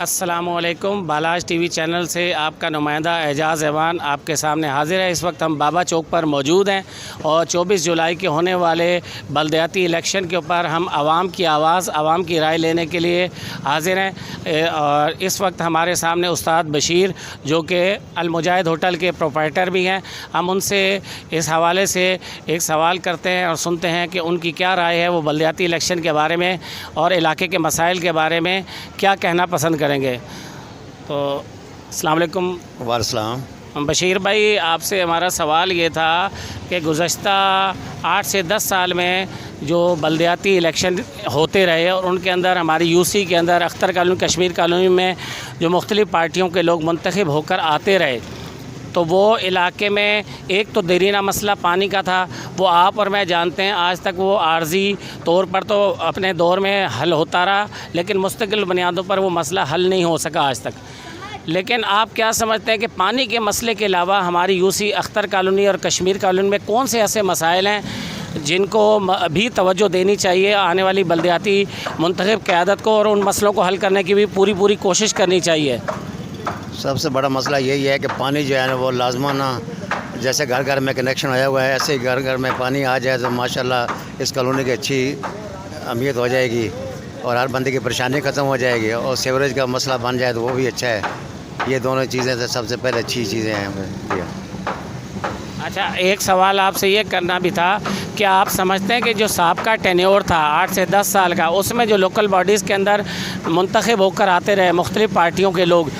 अस्सलामुअलैकुम। बालाज TV channel से आपका नुमाइंदा एजाज़ ऐवान आपके सामने हाजिर है। इस वक्त हम बाबा चौक पर मौजूद हैं और 24 जुलाई के होने वाले बलदियाती इलेक्शन के ऊपर हम आवाम की आवाज़, आवाम की राय लेने के लिए हाजिर हैं। और इस वक्त हमारे सामने उस्ताद बशीर जो कि अल-मुजाहिद होटल के प्रोप्राइटर भी हैं, हम उनसे इस हवाले से एक सवाल करते हैं और सुनते हैं कि उनकी क्या राय है, वो बलदियाती इलेक्शन के बारे में और इलाके के मसाइल के बारे में क्या कहना पसंद करेंगे। तो अस्सलाम वालेकुम। वालेकुम। बशीर भाई, आपसे हमारा सवाल ये था कि गुज़श्ता 8 से 10 साल में जो बलदियाती इलेक्शन होते रहे और उनके अंदर हमारी यूसी के अंदर अख्तर कॉलोनी, कश्मीर कॉलोनी में जो मुख्तलिफ़ पार्टियों के लोग मुंतखब होकर आते रहे, तो वो इलाके में एक तो देरीना मसला पानी का था, वो आप और मैं जानते हैं। आज तक वो आर्जी तौर पर तो अपने दौर में हल होता रहा, लेकिन मुस्तकिल बुनियादों पर वो मसला हल नहीं हो सका आज तक। लेकिन आप क्या समझते हैं कि पानी के मसले के अलावा हमारी यूसी अख्तर कॉलोनी और कश्मीर कॉलोनी में कौन से ऐसे मसाइल हैं जिनको भी तवज्जो देनी चाहिए आने वाली बलदियाती मुंतखब क़यादत को, और उन मसलों को हल करने की भी पूरी कोशिश करनी चाहिए? सबसे बड़ा मसला यही है कि पानी जो है ना वो लाजमाना, जैसे घर घर में कनेक्शन आया हुआ है, ऐसे ही घर घर में पानी आ जाए तो माशाल्लाह इस कॉलोनी की अच्छी अहमियत हो जाएगी और हर बंदे की परेशानी ख़त्म हो जाएगी और सीवरेज का मसला बन जाए तो वो भी अच्छा है। ये दोनों चीज़ें तो सबसे पहले अच्छी चीज़ें हैं। अच्छा, एक सवाल आपसे ये करना भी था कि आप समझते हैं कि जो साहबका टेन्योर था 8 से 10 साल का, उसमें जो लोकल बॉडीज़ के अंदर मुंतखब होकर आते रहे मुख्तलिफ़ पार्टियों के लोग,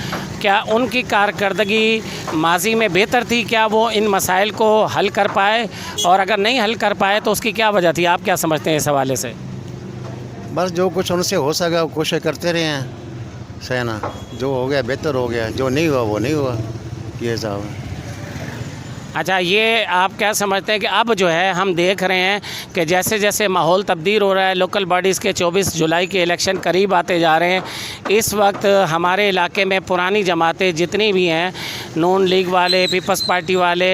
क्या उनकी कारकर्दगी माजी में बेहतर थी? क्या वो इन मसाइल को हल कर पाए, और अगर नहीं हल कर पाए तो उसकी क्या वजह थी? आप क्या समझते हैं इस हवाले से? बस जो कुछ उनसे हो सका वो कोशिश करते रहे हैं, सही ना। जो हो गया बेहतर हो गया, जो नहीं हुआ वो नहीं हुआ। ये साहब। अच्छा, ये आप क्या समझते हैं कि अब जो है हम देख रहे हैं कि जैसे जैसे माहौल तब्दील हो रहा है, लोकल बॉडीज़ के 24 जुलाई के इलेक्शन करीब आते जा रहे हैं, इस वक्त हमारे इलाके में पुरानी जमातें जितनी भी हैं, नून लीग वाले, पीपल्स पार्टी वाले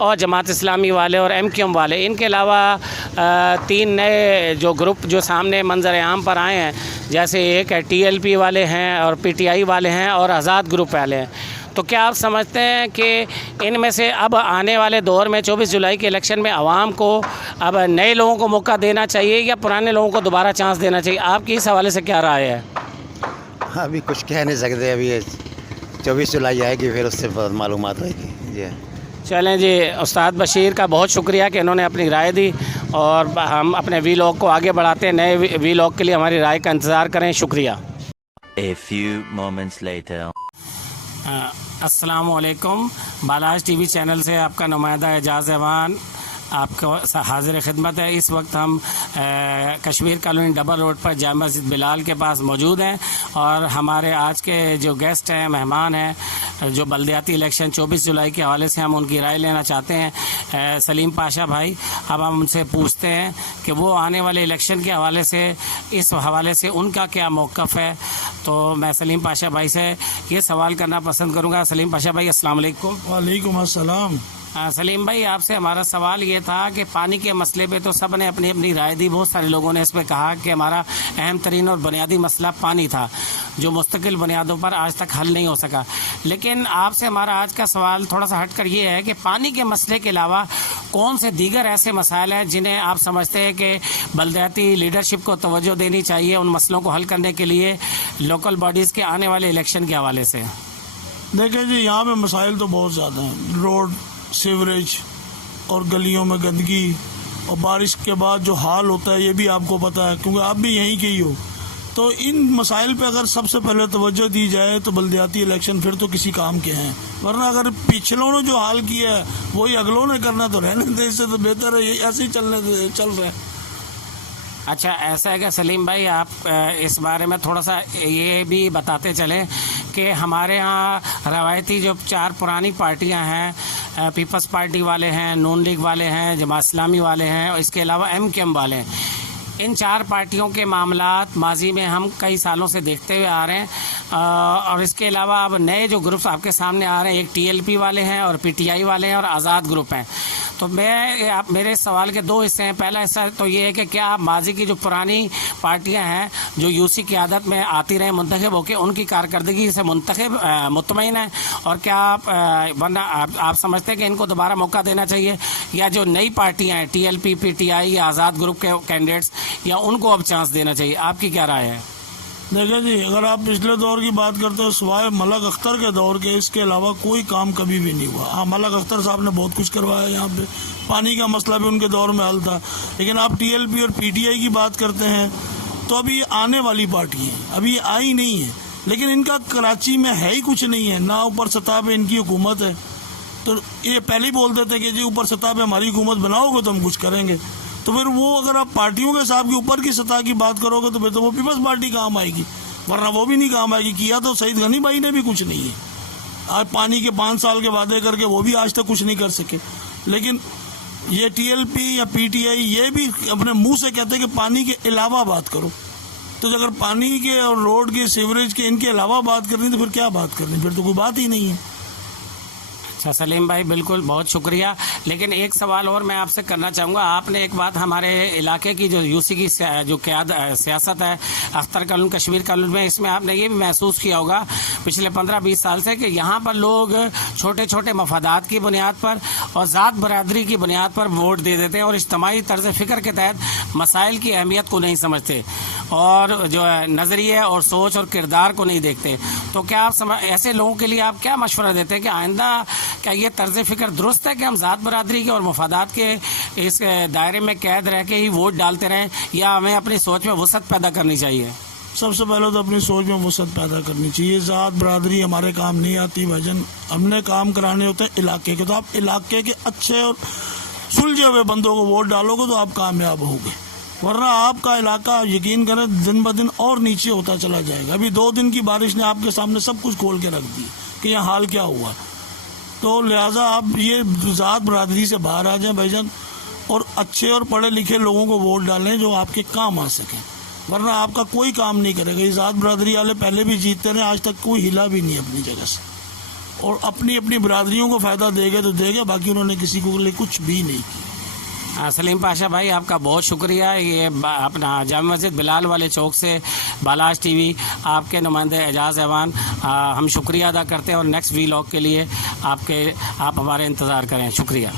और जमात इस्लामी वाले और MQM वाले, इनके अलावा 3 नए जो ग्रुप जो सामने मंजर आम पर आए हैं, जैसे एक है TLP वाले हैं और PTI वाले हैं और आज़ाद ग्रुप वाले हैं, तो क्या आप समझते हैं कि इनमें से अब आने वाले दौर में 24 जुलाई के इलेक्शन में आवाम को अब नए लोगों को मौका देना चाहिए या पुराने लोगों को दोबारा चांस देना चाहिए? आपकी इस हवाले से क्या राय है? अभी कुछ कह नहीं सकते, अभी 24 जुलाई आएगी फिर उससे मालूमात होगी। जी चलें जी, उस्ताद बशीर का बहुत शुक्रिया कि इन्होंने अपनी राय दी, और हम अपने वीलॉग को आगे बढ़ाते हैं। नए वीलॉग के लिए हमारी राय का इंतज़ार करें। शुक्रिया। A few moments later. अस्सलामुअलैकुम। बालाज टीवी चैनल से आपका नुमाइंदा एजाज़ ऐवान आपको हाजिर खिदमत है। इस वक्त हम कश्मीर कॉलोनी डबल रोड पर जामा मस्जिद बिलाल के पास मौजूद हैं, और हमारे आज के जो गेस्ट हैं, मेहमान हैं, जो बलदियाती इलेक्शन 24 जुलाई के हवाले से हम उनकी राय लेना चाहते हैं, सलीम पाशा भाई। अब हम उनसे पूछते हैं कि वो आने वाले इलेक्शन के हवाले से, इस हवाले से उनका क्या मौक़िफ़ है। तो मैं सलीम पाशा भाई से ये सवाल करना पसंद करूँगा। सलीम पाशा भाई, अस्सलाम वालेकुम। वालेकुम अस्सलाम। सलीम भाई, आपसे हमारा सवाल ये था कि पानी के मसले पे तो सब ने अपनी अपनी राय दी। बहुत सारे लोगों ने इस पर कहा कि हमारा अहम तरीन और बुनियादी मसला पानी था, जो मुस्तकिल बुनियादों पर आज तक हल नहीं हो सका। लेकिन आपसे हमारा आज का सवाल थोड़ा सा हटकर ये है कि पानी के मसले के अलावा कौन से दीगर ऐसे मसाइल हैं जिन्हें आप समझते हैं कि बलदियाती लीडरशिप को तवज्जो देनी चाहिए उन मसलों को हल करने के लिए लोकल बॉडीज़ के आने वाले इलेक्शन के हवाले से? देखें जी, यहाँ पे मसाइल तो बहुत ज़्यादा हैं। रोड, सीवरेज और गलियों में गंदगी, और बारिश के बाद जो हाल होता है ये भी आपको पता है, क्योंकि आप भी यहीं के ही हो। तो इन मसाइल पे अगर सबसे पहले तवज्जो दी जाए तो बलदियाती इलेक्शन फिर तो किसी काम के हैं, वरना अगर पिछलों ने जो हाल किया है वही अगलों ने करना, तो रहने दे, इससे तो बेहतर है ऐसे ही चल रहे हैं। अच्छा, ऐसा है कि सलीम भाई, आप इस बारे में थोड़ा सा ये भी बताते चलें कि हमारे यहाँ रवायती जो 4 पुरानी पार्टियाँ हैं, पीपल्स पार्टी वाले हैं, नून लीग वाले हैं, जमात इस्लामी वाले हैं और इसके अलावा MQM वाले हैं, इन 4 पार्टियों के मामलात माजी में हम कई सालों से देखते हुए आ रहे हैं। और इसके अलावा अब नए जो ग्रुप्स आपके सामने आ रहे हैं, एक TLP वाले हैं और PTI वाले हैं और आज़ाद ग्रुप हैं। तो मेरे सवाल के दो हिस्से हैं। पहला हिस्सा तो ये है कि क्या आप माजी की जो पुरानी पार्टियां हैं जो यूसी की आदत में आती रहे मुंतखब होकर, उनकी कारकर्दगी से मुतमईन है, और क्या आप वरना आप समझते हैं कि इनको दोबारा मौका देना चाहिए, या जो नई पार्टियां हैं टीएलपी, पीटीआई या आज़ाद ग्रुप के कैंडिडेट्स, या उनको अब चांस देना चाहिए? आपकी क्या राय है? देखिए जी, अगर आप पिछले दौर की बात करते हो, सिवाय मलक अख्तर के दौर के, इसके अलावा कोई काम कभी भी नहीं हुआ। हाँ, मलक अख्तर साहब ने बहुत कुछ करवाया यहाँ पे, पानी का मसला भी उनके दौर में हल था। लेकिन आप टीएलपी और पीटीआई की बात करते हैं तो अभी आने वाली पार्टी है, अभी आई नहीं है, लेकिन इनका कराची में है ही कुछ नहीं है ना। ऊपर सतह पे इनकी हुकूमत है, तो ये पहले ही बोल देते कि जी ऊपर सतह पे हमारी हुकूमत बनाओगे तो हम कुछ करेंगे। तो फिर वो अगर आप पार्टियों के हिसाब के ऊपर की सतह की बात करोगे तो फिर तो वो पीपल्स पार्टी काम आएगी, वरना वो भी नहीं काम आएगी। किया तो सईद गनी भाई ने भी कुछ नहीं है। आज पानी के 5 साल के वादे करके वो भी आज तक कुछ नहीं कर सके। लेकिन ये टीएलपी या पीटीआई ये भी अपने मुंह से कहते हैं कि पानी के अलावा बात करो। तो अगर पानी के और रोड के, सीवरेज के, इनके अलावा बात करनी तो फिर क्या बात करनी, फिर तो कोई बात ही नहीं है। अच्छा सलीम भाई, बिल्कुल, बहुत शुक्रिया। लेकिन एक सवाल और मैं आपसे करना चाहूँगा। आपने एक बात हमारे इलाके की जो यूसी की जो सियासत है अख्तर कॉलोनी, कश्मीर कॉलोनी में, इसमें आपने ये भी महसूस किया होगा पिछले 15-20 साल से कि यहाँ पर लोग छोटे छोटे मफादात की बुनियाद पर और ज़ात बरादरी की बुनियाद पर वोट दे देते हैं और इज्तिमाई तर्ज फ़िक्र के तहत मसाइल की अहमियत को नहीं समझते और जो है नज़रिए और सोच और किरदार को नहीं देखते। तो क्या आप ऐसे लोगों के लिए आप क्या मशवरा देते हैं कि आइंदा क्या ये तर्ज फ़िक्र दुरुस्त है कि हम ज़ात बरादरी के और मफादात के इस दायरे में कैद रह के ही वोट डालते रहें, या हमें अपनी सोच में वसअत पैदा करनी चाहिए? सबसे पहले तो अपनी सोच में वसअत पैदा करनी चाहिए। ज़ात बरादरी हमारे काम नहीं आती भाईजान, हमने काम कराने होते हैं इलाके के। तो आप इलाके के अच्छे और सुलझे हुए बंदों को वोट डालोगे तो आप कामयाब होगे, वरना आपका इलाका यकीन करें दिन ब दिन और नीचे होता चला जाएगा। अभी 2 दिन की बारिश ने आपके सामने सब कुछ खोल के रख दिया कि यहाँ हाल क्या हुआ। तो लिहाजा आप ये ज़ात बरादरी से बाहर आ जाएं भाईजान, और अच्छे और पढ़े लिखे लोगों को वोट डालें जो आपके काम आ सकें, वरना आपका कोई काम नहीं करेगा। ये ज़ात बरादरी वाले पहले भी जीतते रहे, आज तक कोई हिला भी नहीं अपनी जगह से, और अपनी अपनी बरादरियों को फ़ायदा देगा तो देगा, बाकी उन्होंने किसी को लिए कुछ भी नहीं किया। सलीम पाशा भाई, आपका बहुत शुक्रिया। ये अपना जामा मस्जिद बिलाल वाले चौक से बालाज टीवी, आपके नुमाइंदे एजाज़ ऐवान, हम शुक्रिया अदा करते हैं और नेक्स्ट वीलॉग के लिए आप हमारे इंतज़ार करें। शुक्रिया।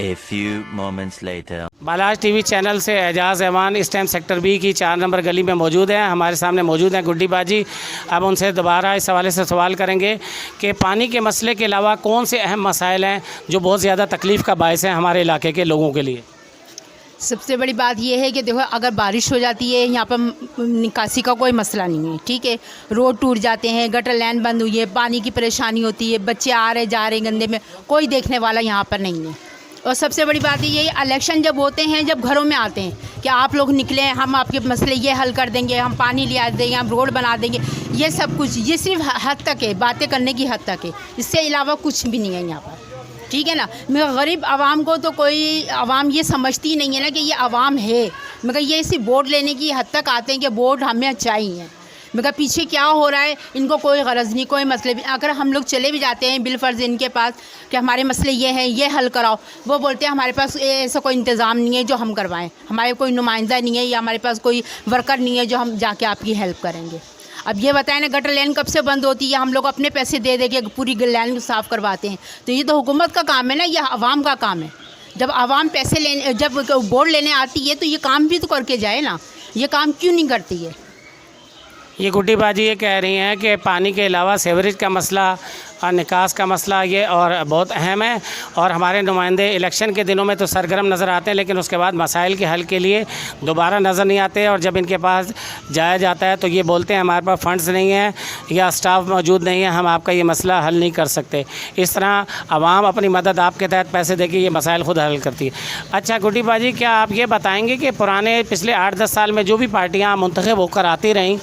A few moments later. Balaj TV channel से एजाज़ ऐवान इस टाइम सेक्टर बी की 4 नंबर गली में मौजूद हैं। हमारे सामने मौजूद हैं गुड्डी बाजी। अब उनसे दोबारा इस हवाले से सवाल करेंगे कि पानी के मसले के अलावा कौन से अहम मसाइल हैं जो बहुत ज़्यादा तकलीफ़ का बायस है हमारे इलाके के लोगों के लिए? सबसे बड़ी बात यह है कि देखो, अगर बारिश हो जाती है यहाँ पर निकासी का कोई मसला नहीं है, ठीक है। रोड टूट जाते हैं, गटर लाइन बंद हुई है, पानी की परेशानी होती है, बच्चे आ रहे जा रहे गंदे में, कोई देखने वाला यहाँ पर नहीं है। और सबसे बड़ी बात यही, इलेक्शन जब होते हैं, जब घरों में आते हैं कि आप लोग निकले, हम आपके मसले ये हल कर देंगे, हम पानी ले आ देंगे, हम रोड बना देंगे, ये सब कुछ ये सिर्फ हद तक है, बातें करने की हद तक है, इससे अलावा कुछ भी नहीं है यहाँ पर, ठीक है ना। मगर गरीब आवाम को तो कोई आवाम ये समझती नहीं है ना कि ये आवाम है, मगर ये सिर्फ वोट लेने की हद तक आते हैं कि वोट हमें चाहिए, मगर पीछे क्या हो रहा है इनको कोई गरज नहीं, कोई मसले भी। अगर हम लोग चले भी जाते हैं बिलफर्ज इनके पास कि हमारे मसले ये हैं, ये हल कराओ, वो बोलते हैं हमारे पास ऐसा कोई इंतज़ाम नहीं है जो हम करवाएं, हमारे कोई नुमाइंदा नहीं है या हमारे पास कोई वर्कर नहीं है जो हम जाके आपकी हेल्प करेंगे। अब ये बताएं ना, गटर लाइन कब से बंद होती है? हम लोग अपने पैसे दे दे के पूरी लाइन साफ़ करवाते हैं, तो ये तो हुकूमत का काम है ना, ये आवाम का काम है। जब आवाम पैसे लेने, जब वोट लेने आती है तो ये काम भी तो करके जाए ना, ये काम क्यों नहीं करती है? ये गुड्डी बाजी ये कह रही हैं कि पानी के अलावा सीवरेज का मसला और निकास का मसला ये और बहुत अहम है, और हमारे नुमाइंदे इलेक्शन के दिनों में तो सरगर्म नज़र आते हैं, लेकिन उसके बाद मसाइल के हल के लिए दोबारा नज़र नहीं आते, और जब इनके पास जाया जाता है तो ये बोलते हैं हमारे पास फ़ंड्स नहीं हैं या स्टाफ मौजूद नहीं है, हम आपका ये मसला हल नहीं कर सकते। इस तरह आवाम अपनी मदद आपके तहत पैसे देके ये मसाइल खुद हल करती है। अच्छा गुड्डी बाजी, क्या आप ये बताएँगे कि पुराने पिछले 8-10 साल में जो भी पार्टियाँ मुंतखब होकर आती रहीं,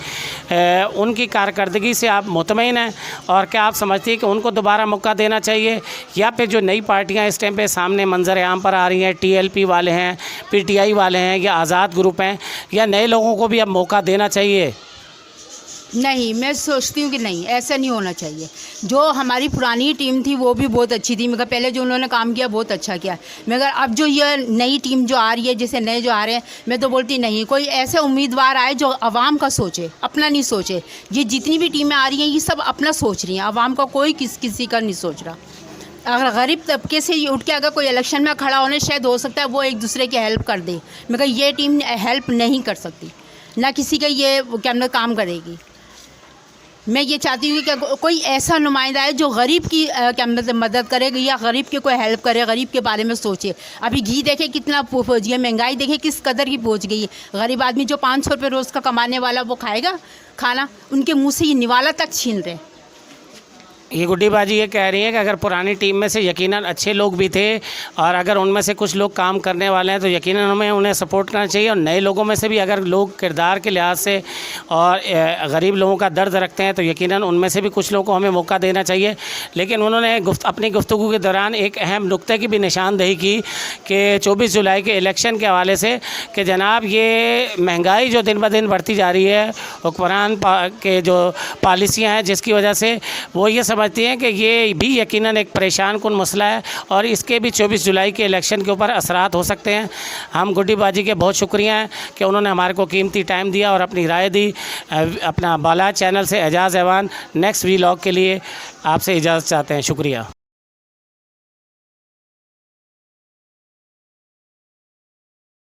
उनकी कारकर्दगी से आप मुतमईन हैं, और क्या आप समझती हैं कि उनको दोबारा मौका देना चाहिए, या फिर जो नई पार्टियां इस टाइम पे सामने मंजर आम पर आ रही हैं, टीएलपी वाले हैं, पीटीआई वाले हैं या आज़ाद ग्रुप हैं, या नए लोगों को भी अब मौका देना चाहिए? नहीं, मैं सोचती हूँ कि नहीं, ऐसा नहीं होना चाहिए। जो हमारी पुरानी टीम थी वो भी बहुत अच्छी थी, मगर पहले जो उन्होंने काम किया बहुत अच्छा किया, मगर अब जो ये नई टीम जो आ रही है, जैसे नए जो आ रहे हैं, मैं तो बोलती नहीं, कोई ऐसे उम्मीदवार आए जो आवाम का सोचे, अपना नहीं सोचे। ये जितनी भी टीमें आ रही हैं ये सब अपना सोच रही हैं, आवाम का कोई किसी का नहीं सोच रहा। अगर गरीब तबके से उठ के अगर कोई इलेक्शन में खड़ा होने, शायद हो सकता है वो एक दूसरे की हेल्प कर दे, मगर ये टीम हेल्प नहीं कर सकती, ना किसी का ये क्या मतलब काम करेगी। मैं ये चाहती हूँ कि कोई ऐसा नुमाइंदा है जो गरीब की क्या मतलब मदद करे या गरीब की कोई हेल्प करे, गरीब के बारे में सोचे। अभी घी देखे कितना पहुँच गया, महंगाई देखे किस कदर की पहुँच गई है। गरीब आदमी जो 500 रुपये रोज़ का कमाने वाला वो खाएगा खाना, उनके मुँह से ये निवाला तक छीन रहे। ये गुड्डी बाजी ये कह रही है कि अगर पुरानी टीम में से यकीनन अच्छे लोग भी थे और अगर उनमें से कुछ लोग काम करने वाले हैं तो यकीनन हमें उन्हें सपोर्ट करना चाहिए, और नए लोगों में से भी अगर लोग किरदार के लिहाज से और गरीब लोगों का दर्द रखते हैं तो यकीनन उनमें से भी कुछ लोगों को हमें मौका देना चाहिए। लेकिन उन्होंने अपनी गुफ्तगू के दौरान एक अहम नुक्ते की भी निशानदेही की कि 24 जुलाई के इलेक्शन के हवाले से कि जनाब ये महंगाई जो दिन ब दिन बढ़ती जा रही है, हुक्मरान के जो पॉलिसियाँ हैं जिसकी वजह से वो ये समझती हैं कि ये भी यकीनन एक परेशान कुन मसला है और इसके भी 24 जुलाई के इलेक्शन के ऊपर असरात हो सकते हैं। हम गुड्डी बाजी के बहुत शुक्रिया हैं कि उन्होंने हमारे को कीमती टाइम दिया और अपनी राय दी। अपना बाला चैनल से एजाज़ ऐवान नेक्स्ट व्लॉग के लिए आपसे इजाज़त चाहते हैं। शुक्रिया।